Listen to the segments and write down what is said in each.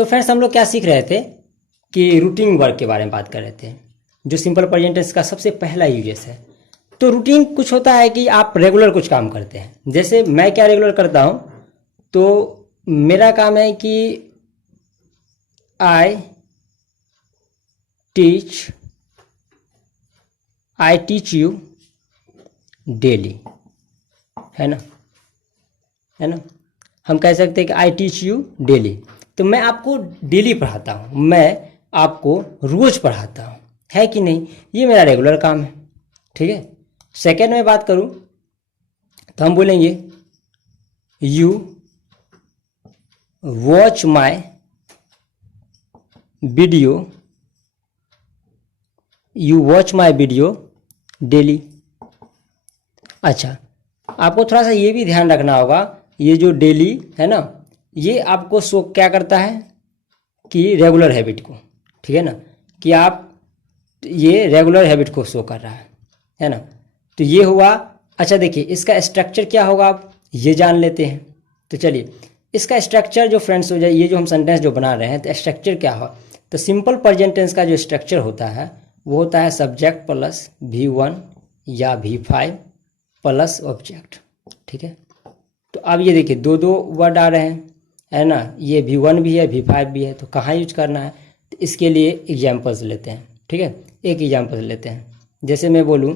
तो फ्रेंड्स हम लोग क्या सीख रहे थे कि रूटीन वर्क के बारे में बात कर रहे थे, जो सिंपल प्रेजेंट टेंस का सबसे पहला यूजेस है। तो रूटीन कुछ होता है कि आप रेगुलर कुछ काम करते हैं। जैसे मैं क्या रेगुलर करता हूँ, तो मेरा काम है कि आई टीच यू डेली, है ना, है ना। हम कह सकते हैं कि आई टीच यू डेली, तो मैं आपको डेली पढ़ाता हूँ, मैं आपको रोज पढ़ाता हूँ, है कि नहीं। ये मेरा रेगुलर काम है, ठीक है। सेकेंड में बात करूँ तो हम बोलेंगे you watch my video, you watch my video daily. अच्छा, आपको थोड़ा सा ये भी ध्यान रखना होगा, ये जो डेली है ना, ये आपको शो क्या करता है कि रेगुलर हैबिट को, ठीक है ना, कि आप ये रेगुलर हैबिट को शो कर रहा है ना। तो ये हुआ। अच्छा देखिए, इसका स्ट्रक्चर क्या होगा आप ये जान लेते हैं। तो चलिए, इसका स्ट्रक्चर जो फ्रेंड्स हो जाए, ये जो हम सेंटेंस जो बना रहे हैं, तो स्ट्रक्चर क्या हो, तो सिंपल प्रेजेंट टेंस का जो स्ट्रक्चर होता है वो होता है सब्जेक्ट प्लस V1 या V5 प्लस ऑब्जेक्ट, ठीक है। तो अब ये देखिए दो दो वर्ड आ रहे हैं, है ना, ये V1 भी है V5 भी है, तो कहाँ यूज करना है, तो इसके लिए एग्जाम्पल्स लेते हैं, ठीक है। एक एग्जाम्पल लेते हैं, जैसे मैं बोलूँ,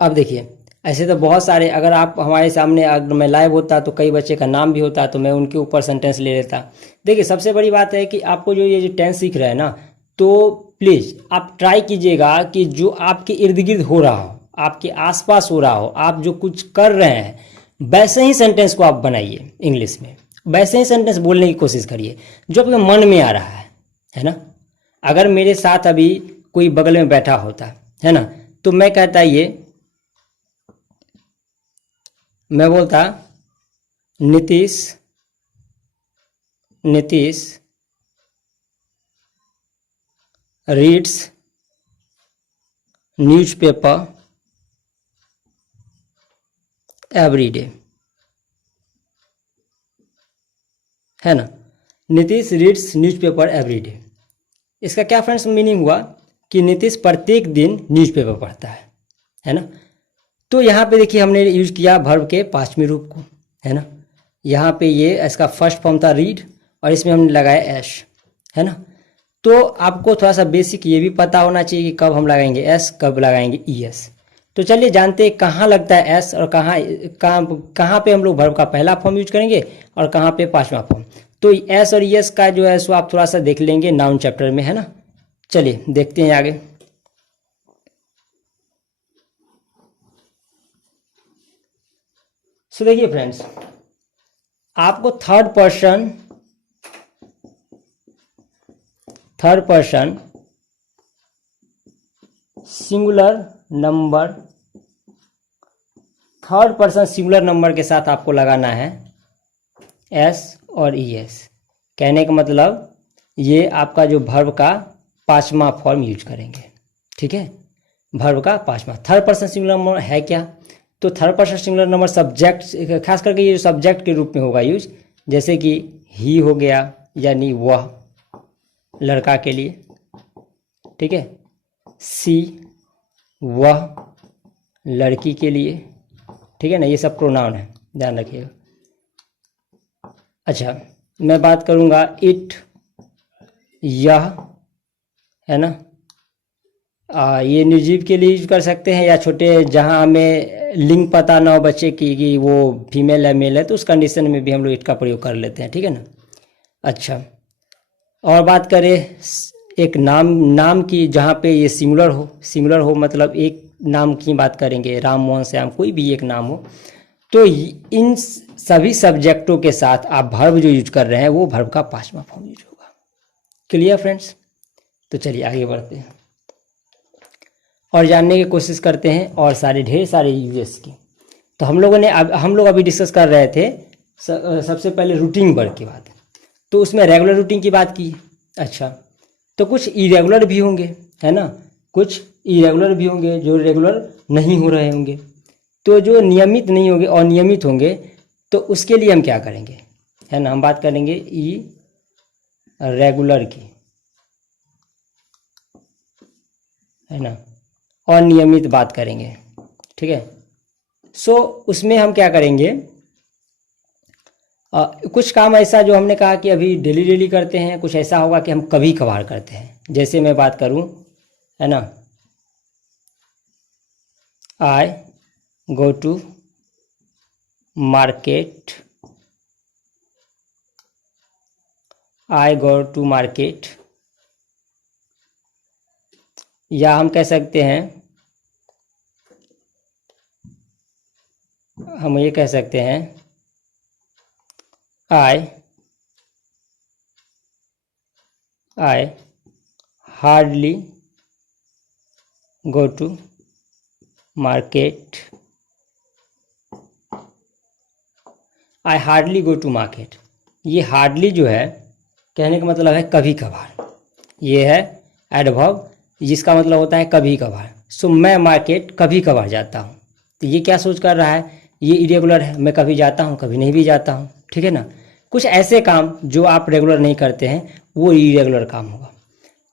अब देखिए ऐसे तो बहुत सारे, अगर आप हमारे सामने, अगर मैं लाइव होता तो कई बच्चे का नाम भी होता तो मैं उनके ऊपर सेंटेंस ले लेता। देखिए सबसे बड़ी बात है कि आपको जो ये जो टेंस सीख रहे हैं ना, तो प्लीज़ आप ट्राई कीजिएगा कि जो आपके इर्द गिर्द हो रहा हो, आपके आसपास हो रहा हो, आप जो कुछ कर रहे हैं, वैसे ही सेंटेंस को आप बनाइए इंग्लिश में, वैसे ही सेंटेंस बोलने की कोशिश करिए जो आपके मन में आ रहा है ना। अगर मेरे साथ अभी कोई बगल में बैठा होता है ना, तो मैं कहता ये, मैं बोलता Nitish reads newspaper every day, है ना। Nitish reads newspaper every day, इसका क्या फ्रेंड्स मीनिंग हुआ कि नीतीश प्रत्येक दिन न्यूज़पेपर पढ़ता है ना। तो यहाँ पे देखिए हमने यूज किया वर्ब के पांचवें रूप को, है ना। यहाँ पे ये इसका फर्स्ट फॉर्म था रीड, और इसमें हमने लगाया एस, है ना। तो आपको थोड़ा सा बेसिक ये भी पता होना चाहिए कि कब हम लगाएंगे एस, कब लगाएंगे ई एस। तो चलिए जानते हैं कहाँ लगता है एस और कहाँ पे हम लोग वर्ब का पहला फॉर्म यूज करेंगे और कहाँ पे पांचवा फॉर्म। तो एस और ई एस का जो है सो आप थोड़ा सा देख लेंगे नाउन चैप्टर में, है ना। चलिए देखते हैं आगे। सो देखिए फ्रेंड्स, आपको third person singular number, third person singular number के साथ आपको लगाना है एस और ई एस। कहने का मतलब ये आपका जो वर्ब का पांचवा फॉर्म यूज करेंगे, ठीक है। वर्ब का पांचवा, थर्ड पर्सन सिंगुलर नंबर है क्या, तो third person singular number subject, खास करके ये सब्जेक्ट के रूप में होगा यूज, जैसे कि ही हो गया, यानी वह लड़का के लिए, ठीक है। सी वह लड़की के लिए, ठीक है ना, ये सब प्रोनाउन है, ध्यान रखिएगा। अच्छा, मैं बात करूँगा इट, यह, है ना। ये निर्जीव के लिए यूज कर सकते हैं, या छोटे जहाँ हमें लिंग पता ना हो बच्चे की कि वो फीमेल है मेल है, तो उस कंडीशन में भी हम लोग इट का प्रयोग कर लेते हैं, ठीक है ना। अच्छा, और बात करें एक नाम की, जहाँ पे ये सिंगुलर हो मतलब एक नाम की बात करेंगे, राम मोहन श्याम, कोई भी एक नाम हो, तो इन सभी सब्जेक्टों के साथ आप वर्ब जो यूज कर रहे हैं वो वर्ब का पांचवा फॉर्म यूज होगा। Clear friends. तो चलिए आगे बढ़ते हैं और जानने की कोशिश करते हैं और ढेर सारे यूजेस की। तो हम लोग अभी डिस्कस कर रहे थे सबसे पहले रूटीन वर्क की बात, तो उसमें रेगुलर रूटीन की बात की। अच्छा, तो कुछ इरेगुलर भी होंगे, है ना, कुछ इरेगुलर भी होंगे जो रेगुलर नहीं हो रहे होंगे। तो जो नियमित नहीं होंगे, अनियमित होंगे, तो उसके लिए हम क्या करेंगे, है ना, हम बात करेंगे रेगुलर की, है ना, और नियमित बात करेंगे, ठीक है। सो उसमें हम क्या करेंगे, कुछ काम ऐसा जो हमने कहा कि अभी डेली डेली करते हैं, कुछ ऐसा होगा कि हम कभी कभार करते हैं। जैसे मैं बात करूं, है ना, I go to market, I go to market, या हम कह सकते हैं, हम ये कह सकते हैं I hardly go to market, I hardly go to market. ये हार्डली जो है कहने का मतलब है कभी कभार, ये है एडवर्ब जिसका मतलब होता है कभी कभार। सो मैं मार्केट कभी कभार जाता हूँ, तो ये क्या सोच कर रहा है, ये इरेगुलर है, मैं कभी जाता हूँ कभी नहीं भी जाता हूँ, ठीक है ना। कुछ ऐसे काम जो आप रेगुलर नहीं करते हैं वो इरेगुलर काम होगा,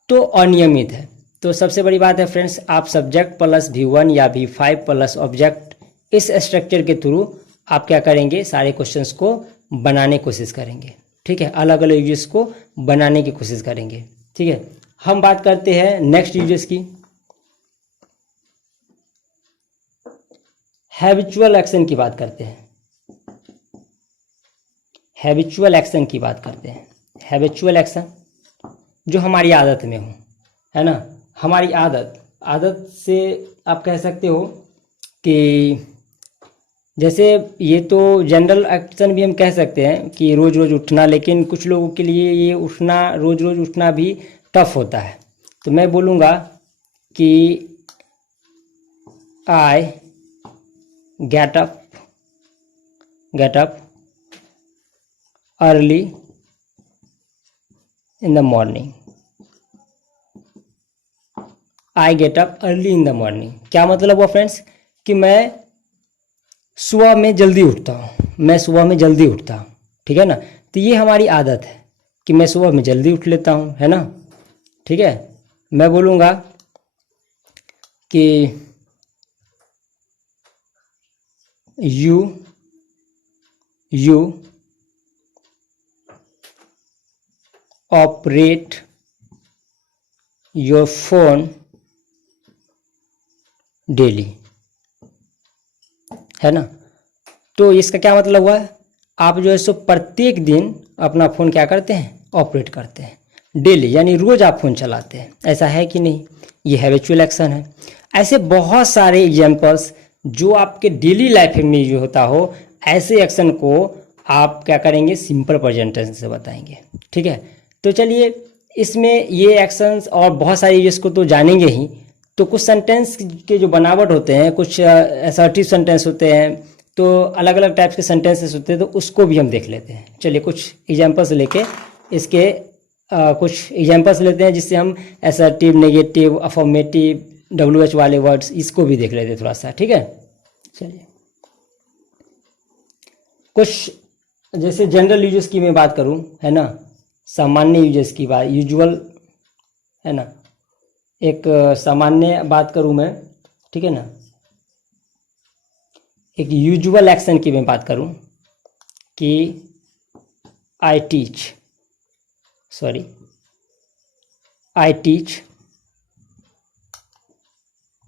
तो अनियमित है। तो सबसे बड़ी बात है फ्रेंड्स, आप सब्जेक्ट प्लस V1 या V5 प्लस ऑब्जेक्ट, इस स्ट्रक्चर के थ्रू आप क्या करेंगे, सारे क्वेश्चंस को बनाने की कोशिश करेंगे, ठीक है, अलग अलग यूजेस को बनाने की कोशिश करेंगे, ठीक है। हम बात करते हैं नेक्स्ट यूजेस की, हैबिचुअल एक्शन की बात करते हैं, हैबिचुअल एक्शन की बात करते हैं। हैबिचुअल एक्शन जो हमारी आदत में हो, है ना, हमारी आदत से आप कह सकते हो कि जैसे ये तो जनरल एक्शन भी हम कह सकते हैं कि रोज़ रोज़ उठना, लेकिन कुछ लोगों के लिए ये उठना, रोज़ रोज़ उठना भी टफ होता है। तो मैं बोलूँगा कि I get up early in the morning, I get up early in the morning. क्या मतलब हुआ फ्रेंड्स, कि मैं सुबह में जल्दी उठता हूँ, मैं सुबह में जल्दी उठता हूँ, ठीक है ना। तो ये हमारी आदत है कि मैं सुबह में जल्दी उठ लेता हूँ, है ना, ठीक है। मैं बोलूँगा कि you operate your phone daily, है ना। तो इसका क्या मतलब हुआ, आप जो है सो प्रत्येक दिन अपना फ़ोन क्या करते हैं, ऑपरेट करते हैं डेली, यानी रोज़ आप फ़ोन चलाते हैं, ऐसा है कि नहीं। ये हैबिचुअल एक्शन है। ऐसे बहुत सारे एग्जाम्पल्स जो आपके डेली लाइफ में जो होता हो, ऐसे एक्शन को आप क्या करेंगे, सिंपल प्रेजेंट टेंस से बताएंगे, ठीक है। तो चलिए, इसमें ये एक्शंस और बहुत सारी जिसको तो जानेंगे ही। तो कुछ सेंटेंस के जो बनावट होते हैं, कुछ असर्टिव सेंटेंस होते हैं, तो अलग अलग टाइप्स के सेंटेंसेस होते हैं, तो उसको भी हम देख लेते हैं। चलिए कुछ एग्जांपल्स लेके इसके कुछ एग्जांपल्स लेते हैं, जिससे हम असर्टिव, नेगेटिव, अफर्मेटिव, WH वाले वर्ड्स, इसको भी देख लेते हैं थोड़ा सा, ठीक है। चलिए कुछ जैसे जनरल यूजेस की मैं बात करूं, है ना, सामान्य यूजेस की बात, यूजुअल, है ना, एक सामान्य बात करूं मैं, ठीक है ना, एक यूजुअल एक्शन की मैं बात करूं कि I teach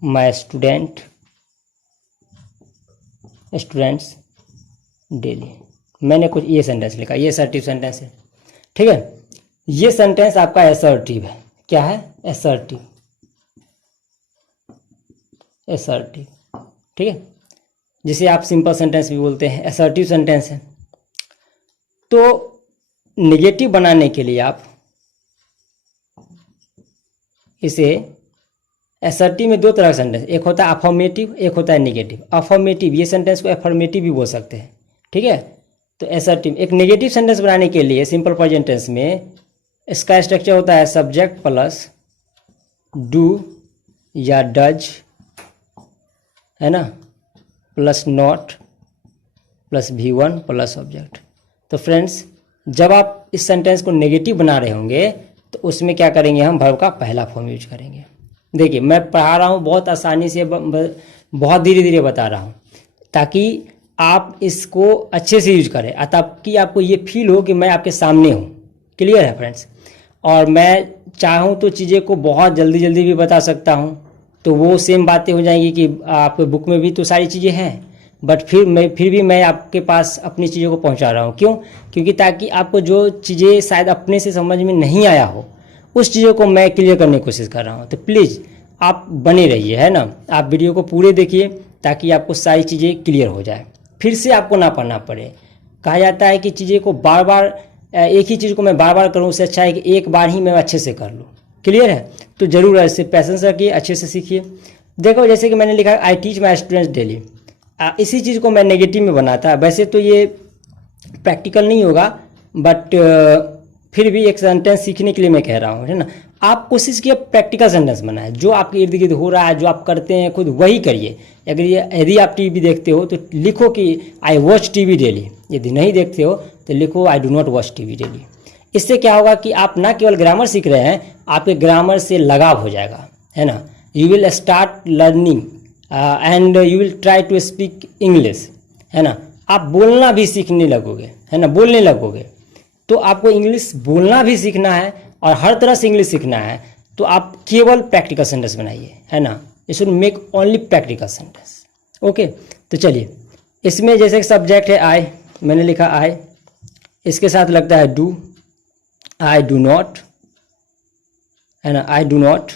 my students daily. मैंने कुछ ये सेंटेंस लिखा, ये असर्टिव सेंटेंस है, ठीक है। ये सेंटेंस आपका असर्टिव है। क्या है, असर्टिव, ठीक है, जिसे आप सिंपल सेंटेंस भी बोलते हैं, असर्टिव सेंटेंस है। तो नेगेटिव बनाने के लिए आप इसे, असर्टिव में दो तरह का सेंटेंस, एक होता है अफर्मेटिव, एक होता है नेगेटिव। अफर्मेटिव, ये सेंटेंस को अफर्मेटिव भी बोल सकते हैं, ठीक है। तो असर्टिव, एक नेगेटिव सेंटेंस बनाने के लिए सिंपल प्रेजेंट टेंस में इसका स्ट्रक्चर होता है सब्जेक्ट प्लस डू या डज, है ना, plus not plus V1 plus object. तो फ्रेंड्स, जब आप इस सेंटेंस को नेगेटिव बना रहे होंगे तो उसमें क्या करेंगे, हम वर्ब का पहला फॉर्म यूज करेंगे। देखिए मैं पढ़ा रहा हूँ बहुत आसानी से, बहुत धीरे धीरे बता रहा हूँ ताकि आप इसको अच्छे से यूज करें, ताकि आपको ये फील हो कि मैं आपके सामने हूँ। क्लियर है फ्रेंड्स? और मैं चाहूँ तो चीज़ें को बहुत जल्दी जल्दी भी बता सकता हूँ, तो वो सेम बातें हो जाएंगी कि आपके बुक में भी तो सारी चीज़ें हैं, बट फिर भी मैं आपके पास अपनी चीज़ों को पहुंचा रहा हूं। क्यों? क्योंकि ताकि आपको जो चीज़ें शायद अपने से समझ में नहीं आया हो उस चीज़ों को मैं क्लियर करने की कोशिश कर रहा हूं। तो प्लीज़ आप बने रहिए, है ना, आप वीडियो को पूरे देखिए ताकि आपको सारी चीज़ें क्लियर हो जाए, फिर से आपको ना पढ़ना पड़े। कहा जाता है कि चीज़ें को बार बार, एक ही चीज़ को मैं बार बार करूँ उससे अच्छा है कि एक बार ही मैं अच्छे से कर लूँ। क्लियर है? तो ज़रूर ऐसे पैसेंस रखिए, अच्छे से सीखिए। देखो जैसे कि मैंने लिखा है आई टीच माई स्टूडेंट्स डेली, इसी चीज़ को मैं नेगेटिव में बनाता है। वैसे तो ये प्रैक्टिकल नहीं होगा, बट फिर भी एक सेंटेंस सीखने के लिए मैं कह रहा हूँ, है ना। आप कोशिश कीजिए प्रैक्टिकल सेंटेंस बनाएं, जो आपके इर्द गिर्द हो रहा है, जो आप करते हैं खुद वही करिए। यदि आप टीवी देखते हो तो लिखो कि आई वॉच टीवी डेली, यदि नहीं देखते हो तो लिखो I do not watch TV daily. इससे क्या होगा कि आप ना केवल ग्रामर सीख रहे हैं, आपके ग्रामर से लगाव हो जाएगा, है ना। You will start learning and you will try to speak English, है ना। आप बोलना भी सीखने लगोगे, है ना, बोलने लगोगे। तो आपको इंग्लिश बोलना भी सीखना है और हर तरह से इंग्लिश सीखना है, तो आप केवल प्रैक्टिकल सेंटेंस बनाइए, है ना। You should make only practical sentence. Okay, तो चलिए इसमें जैसे सब्जेक्ट है आई, मैंने लिखा आई, इसके साथ लगता है डू, आई डू नॉट, है ना, आई डू नॉट।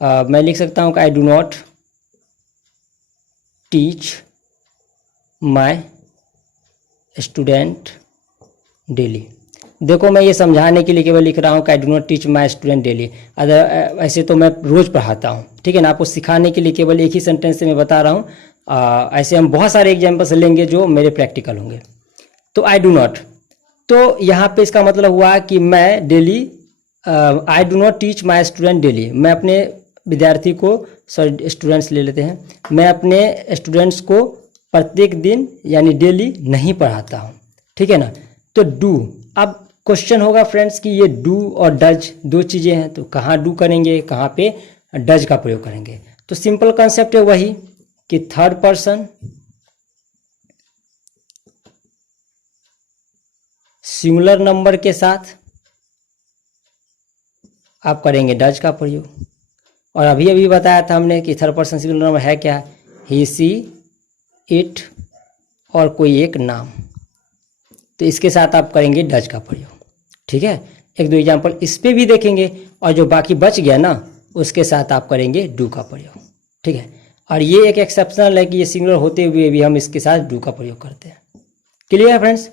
मैं लिख सकता हूँ कि I do not teach my student daily. देखो मैं ये समझाने के लिए केवल लिख रहा हूँ कि I do not teach my student daily, other ऐसे तो मैं रोज़ पढ़ाता हूँ, ठीक है ना। आपको सिखाने के लिए केवल एक ही सेंटेंस से मैं बता रहा हूँ। ऐसे हम बहुत सारे एग्जाम्पल्स लेंगे जो मेरे प्रैक्टिकल होंगे। तो आई डू नॉट, तो यहाँ पे इसका मतलब हुआ कि मैं daily, I do not teach my student daily, मैं अपने विद्यार्थी को, सॉरी स्टूडेंट्स ले लेते हैं, मैं अपने स्टूडेंट्स को प्रत्येक दिन यानी डेली नहीं पढ़ाता हूँ, ठीक है ना। तो डू, अब क्वेश्चन होगा फ्रेंड्स कि ये डू और डज दो चीज़ें हैं, तो कहाँ डू करेंगे, कहाँ पे डज का प्रयोग करेंगे। तो सिंपल कॉन्सेप्ट है वही कि थर्ड पर्सन सिंगुलर नंबर के साथ आप करेंगे डज का प्रयोग। और अभी अभी बताया था हमने कि थर्ड पर्सन सिंगुलर नंबर है क्या, ही सी इट और कोई एक नाम, तो इसके साथ आप करेंगे डज का प्रयोग, ठीक है। एक दो एग्जाम्पल इस पे भी देखेंगे, और जो बाकी बच गया ना उसके साथ आप करेंगे डू का प्रयोग, ठीक है। और ये एक एक्सेप्शनल है कि ये सिंगुलर होते हुए भी हम इसके साथ डू का प्रयोग करते हैं। क्लियर है फ्रेंड्स?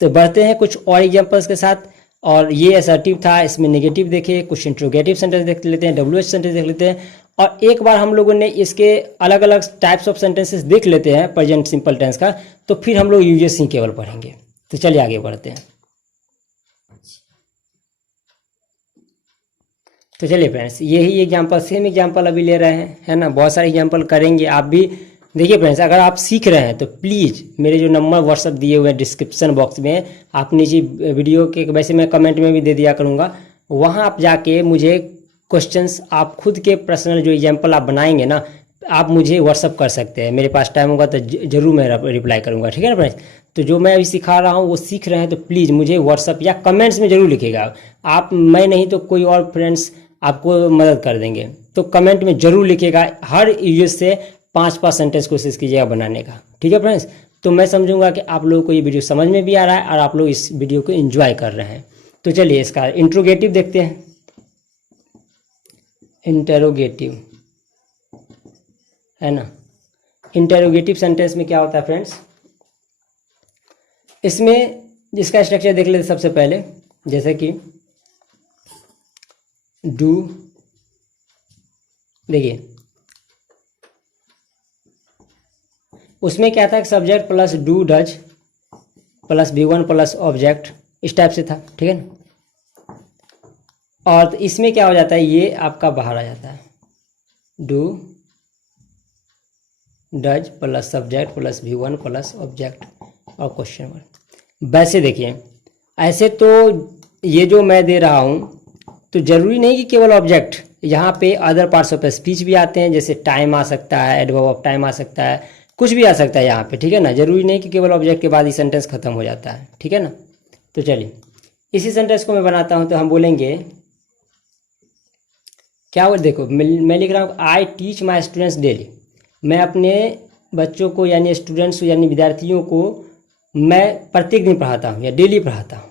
तो बढ़ते हैं कुछ और एग्जाम्पल्स के साथ। और ये असर्टिव था, इसमें नेगेटिव देखे, कुछ इंट्रोगेटिव सेंटेंस देख लेते हैं, WH सेंटेंस देख लेते हैं, और एक बार हम लोगों ने इसके अलग अलग टाइप्स ऑफ सेंटेंसेस देख लेते हैं प्रेजेंट सिंपल टेंस का, तो फिर हम लोग यूजेस केवल पढ़ेंगे। तो चलिए आगे बढ़ते हैं। तो चलिए फ्रेंड्स, यही एग्जाम्पल, सेम एग्जाम्पल अभी ले रहे हैं, है ना। बहुत सारे एग्जाम्पल करेंगे, आप भी देखिए फ्रेंड्स। अगर आप सीख रहे हैं तो प्लीज़ मेरे जो नंबर व्हाट्सअप दिए हुए हैं डिस्क्रिप्शन बॉक्स में, आप नीचे वीडियो के, वैसे मैं कमेंट में भी दे दिया करूँगा, वहाँ आप जाके मुझे क्वेश्चंस, आप खुद के पर्सनल जो एग्जाम्पल आप बनाएंगे ना, आप मुझे व्हाट्सअप कर सकते हैं। मेरे पास टाइम होगा तो जरूर मैं रिप्लाई करूँगा, ठीक है ना फ्रेंड्स। तो जो मैं अभी सिखा रहा हूँ वो सीख रहे हैं तो प्लीज़ मुझे व्हाट्सअप या कमेंट्स में जरूर लिखिएगा आप, मैं नहीं तो कोई और फ्रेंड्स आपको मदद कर देंगे। तो कमेंट में जरूर लिखिएगा, हर यूज से 5-5 सेंटेंस कोशिश कीजिएगा बनाने का, ठीक है फ्रेंड्स। तो मैं समझूंगा कि आप लोगों को ये वीडियो समझ में भी आ रहा है और आप लोग इस वीडियो को एंजॉय कर रहे हैं। तो चलिए इसका इंट्रोगेटिव देखते हैं। इंटरोगेटिव, है ना। इंटरोगेटिव सेंटेंस में क्या होता है फ्रेंड्स, इसमें जिसका स्ट्रक्चर देख लेते सबसे पहले, जैसे कि डू, देखिए उसमें क्या था, subject plus do does plus V1 plus object, इस टाइप से था, ठीक है ना। और तो इसमें क्या हो जाता है, ये आपका बाहर आ जाता है, do does plus subject plus V1 plus object और क्वेश्चन वर्ड। वैसे देखिए, ऐसे तो ये जो मैं दे रहा हूँ तो ज़रूरी नहीं कि केवल ऑब्जेक्ट, यहाँ पे अदर पार्ट्स ऑफ स्पीच भी आते हैं, जैसे टाइम आ सकता है, एडवर्ब ऑफ टाइम आ सकता है, कुछ भी आ सकता है यहाँ पे, ठीक है ना। ज़रूरी नहीं कि केवल ऑब्जेक्ट के बाद ही सेंटेंस खत्म हो जाता है, ठीक है ना। तो चलिए इसी सेंटेंस को मैं बनाता हूँ। तो हम बोलेंगे क्या, वो देखो मैं लिख रहा हूँ आई टीच माई स्टूडेंट्स डेली। मैं अपने बच्चों को यानी स्टूडेंट्स यानी विद्यार्थियों को मैं प्रत्येक दिन पढ़ाता हूँ या डेली पढ़ाता हूँ।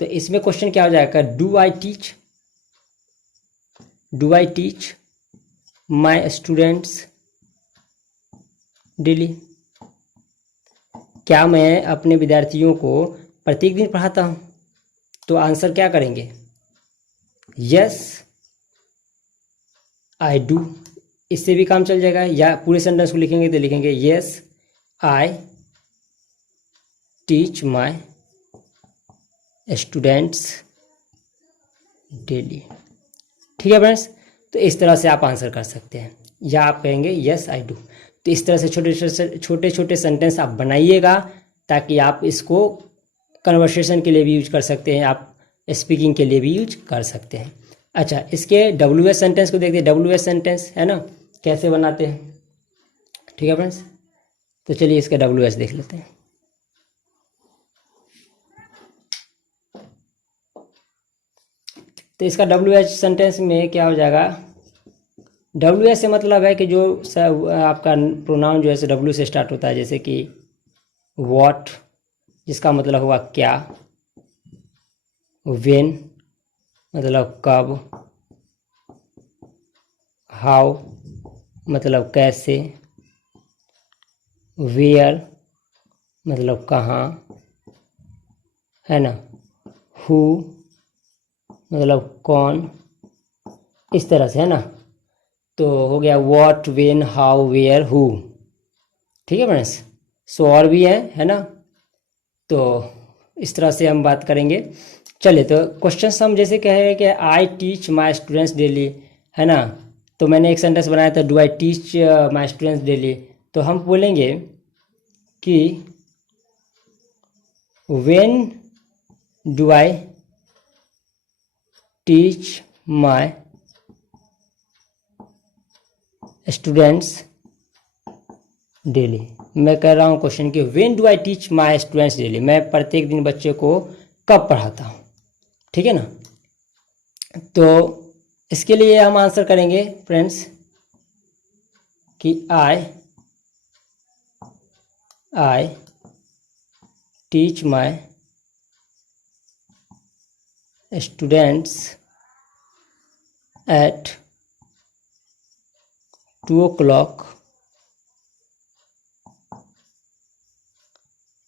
तो इसमें क्वेश्चन क्या हो जाएगा, do I teach my students daily. क्या मैं अपने विद्यार्थियों को प्रत्येक दिन पढ़ाता हूँ? तो आंसर क्या करेंगे, यस आई डू। इससे भी काम चल जाएगा, या पूरे सेंटेंस को लिखेंगे तो लिखेंगे yes I teach my students daily. ठीक है फ्रेंड्स, तो इस तरह से आप आंसर कर सकते हैं, या आप कहेंगे यस आई डू। तो इस तरह से छोटे छोटे सेंटेंस आप बनाइएगा, ताकि आप इसको कन्वर्सेशन के लिए भी यूज कर सकते हैं, आप स्पीकिंग के लिए भी यूज कर सकते हैं। अच्छा, इसके WH सेंटेंस को देखते हैं। WH सेंटेंस है ना, कैसे बनाते हैं, ठीक है फ्रेंड्स। तो चलिए इसका WH देख लेते हैं। तो इसका WH सेंटेंस में क्या हो जाएगा, WH से मतलब है कि जो आपका प्रोनाउन जो है W से स्टार्ट होता है, जैसे कि व्हाट जिसका मतलब हुआ क्या, व्हेन मतलब कब, हाउ मतलब कैसे, वेयर मतलब कहाँ, है ना, हु मतलब कौन, इस तरह से, है ना। तो हो गया what, when, how, where, who, ठीक है फ्रेंड्स। सो और भी है ना। तो इस तरह से हम बात करेंगे। चलिए, तो क्वेश्चन हम जैसे कह रहे हैं कि I teach my students daily, है ना। तो मैंने एक सेंटेंस बनाया था, do I teach my students daily. तो हम बोलेंगे कि when do I teach my students daily. मैं कह रहा हूँ क्वेश्चन कि when do I teach my students daily, मैं प्रत्येक दिन बच्चे को कब पढ़ाता हूँ, ठीक है ना। तो इसके लिए हम आंसर करेंगे फ्रेंड्स कि I teach my students at 2 o'clock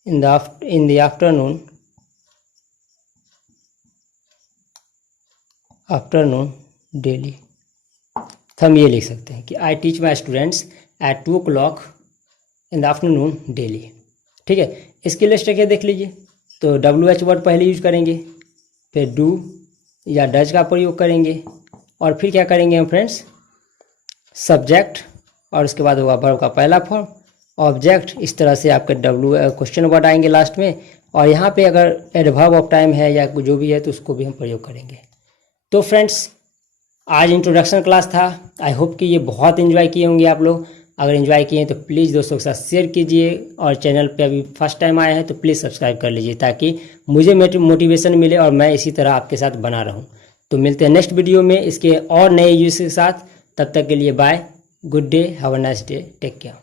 in the afternoon daily. तो हम ये लिख सकते हैं कि I teach my students at 2 o'clock in the afternoon daily, ठीक है। इसके लिए स्ट्रक्चर देख लीजिए। तो WH वर्ड पहले यूज करेंगे, फिर डू या डज का प्रयोग करेंगे, और फिर क्या करेंगे हम फ्रेंड्स, सब्जेक्ट, और उसके बाद होगा वर्ब का पहला फॉर्म, ऑब्जेक्ट। इस तरह से आपके क्वेश्चन वर्ड आएंगे लास्ट में, और यहाँ पे अगर एडवर्ब ऑफ टाइम है या जो भी है तो उसको भी हम प्रयोग करेंगे। तो फ्रेंड्स, आज इंट्रोडक्शन क्लास था। आई होप कि ये बहुत एंजॉय किए होंगे आप लोग। अगर एंजॉय किए तो प्लीज़ दोस्तों के साथ शेयर कीजिए, और चैनल पे अभी फर्स्ट टाइम आए हैं तो प्लीज़ सब्सक्राइब कर लीजिए, ताकि मुझे मोटिवेशन मिले और मैं इसी तरह आपके साथ बना रहूं। तो मिलते हैं नेक्स्ट वीडियो में इसके और नए यूज के साथ। तब तक के लिए bye, good day, have a nice day, take care.